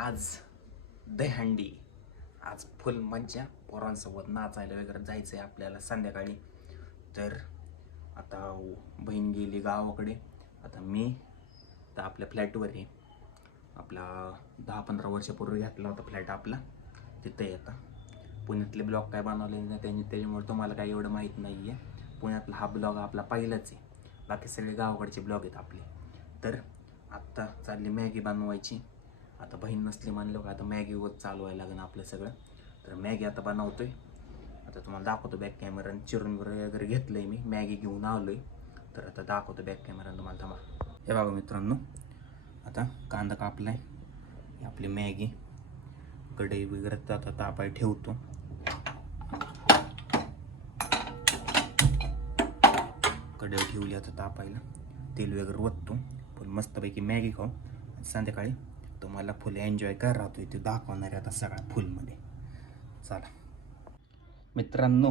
आज दहीहंडी, आज फुल मज्जा, पोरांसोबत नाचायला वगैरे जायचं आहे आपल्याला संध्याकाळी. तर आता बहीण गेली गावाकडे, आता मी तर आपल्या फ्लॅटवर आहे. आपला 10-15 वर्षापूर्वी घेतला होता फ्लॅट आपला, तिथे येता पुण्यातले ब्लॉग काय बनवले नाही त्यांनी, त्याच्यामुळे तुम्हाला काही एवढं माहीत नाही आहे. पुण्यातला हा ब्लॉग आपला पहिलाच आहे, बाकी सगळे गावाकडचे ब्लॉग आहेत आपले. तर आत्ता चालली मॅगी बनवायची. आता बहीण नसली म्हणलं का आता मॅगीवर चालवायला लागेल आपलं सगळं. तर मॅगी आता बनवतोय, आता तुम्हाला दाखवतो बॅक कॅमेरा. चिरून वगैरे घेतलं आहे मी, मॅगी घेऊन आलो आहे. तर आता दाखवतो बॅक कॅमेरा तुम्हाला. थांबा. हे बघा मित्रांनो, आता कांदा कापला आहे, आपली मॅगी कढई वगैरे आता तापाय ठेवतो. कढई ठेवली आता तापायला, तेल वगैरे ओततो. पण मस्तपैकी मॅगी खाऊ. संध्याकाळी तुम्हाला फुल एन्जॉय काय राहतोय ते दाखवणार आहे आता सगळ्या फुलमध्ये. चला मित्रांनो,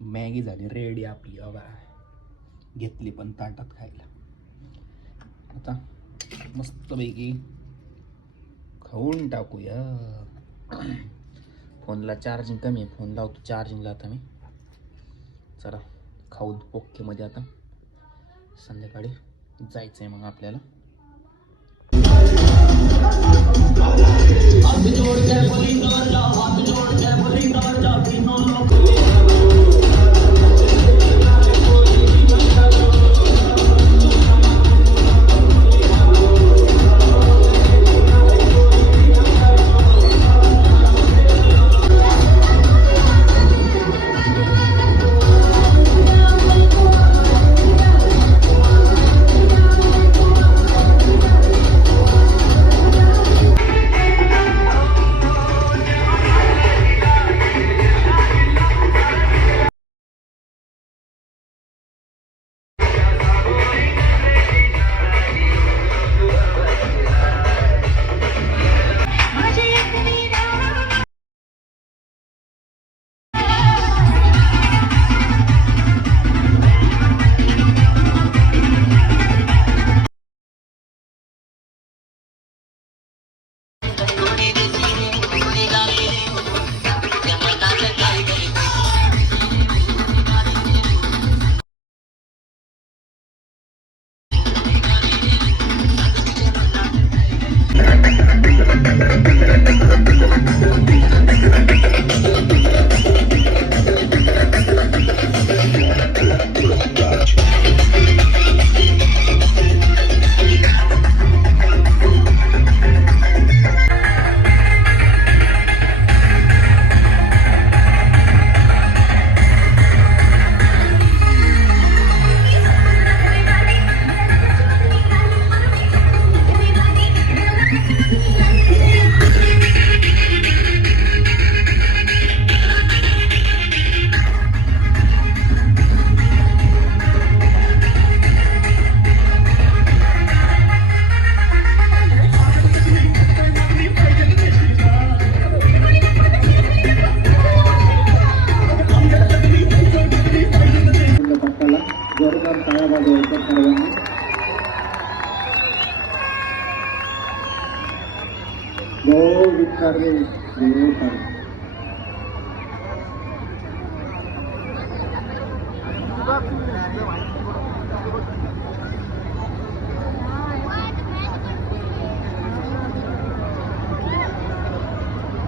मॅगी झाली रेडी आपली. बघा, घेतली पण ताटात खायला. आता मस्तपैकी खाऊन टाकूया. फोनला चार्जिंग कमी आहे, फोन लावतो चार्जिंगला आता मी. चला खाऊन ओकेमध्ये. आता संध्याकाळी जायचं आहे मग आपल्याला.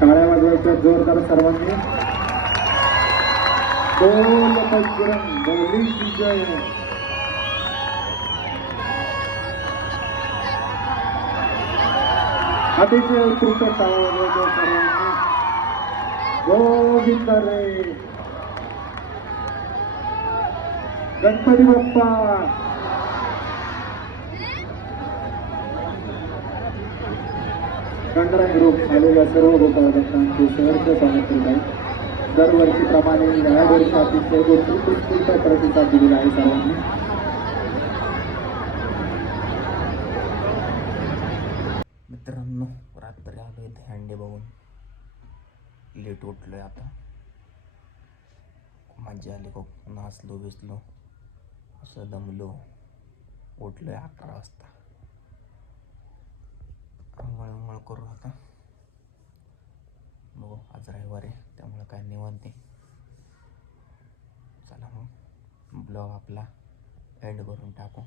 टाळ्या वाजवायच्या जोरदार सर्वांनी. बोल बजरंग बली की जय. अतिशय उत्कृष्ट टाळ्या वाजवायच्या सर्वांनी. गोविंद रे, गणपती बाप्पा. गणराज ग्रुप आलेल्या सर्व गोपाळभक्तांचे सहर्ष स्वागत करीत आहे. दरवर्षीप्रमाणे या वर्षी अतिशय उत्कृष्ट प्रतिसाद दिलेला आहे सर्वांनी. मित्रांनो, रात्री आलोय दहीहंडी बघून, लेट उठलोय. आता मजा आली, खूप नाचलो बिचलो, असं दमलो. उठलोय 11 वाजता. अंघोळ करू आता. रविवार आहे त्यामुळं काय निवांत आहे. चला मग ब्लॉग आपला एंड करून टाकू.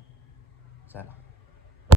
चला.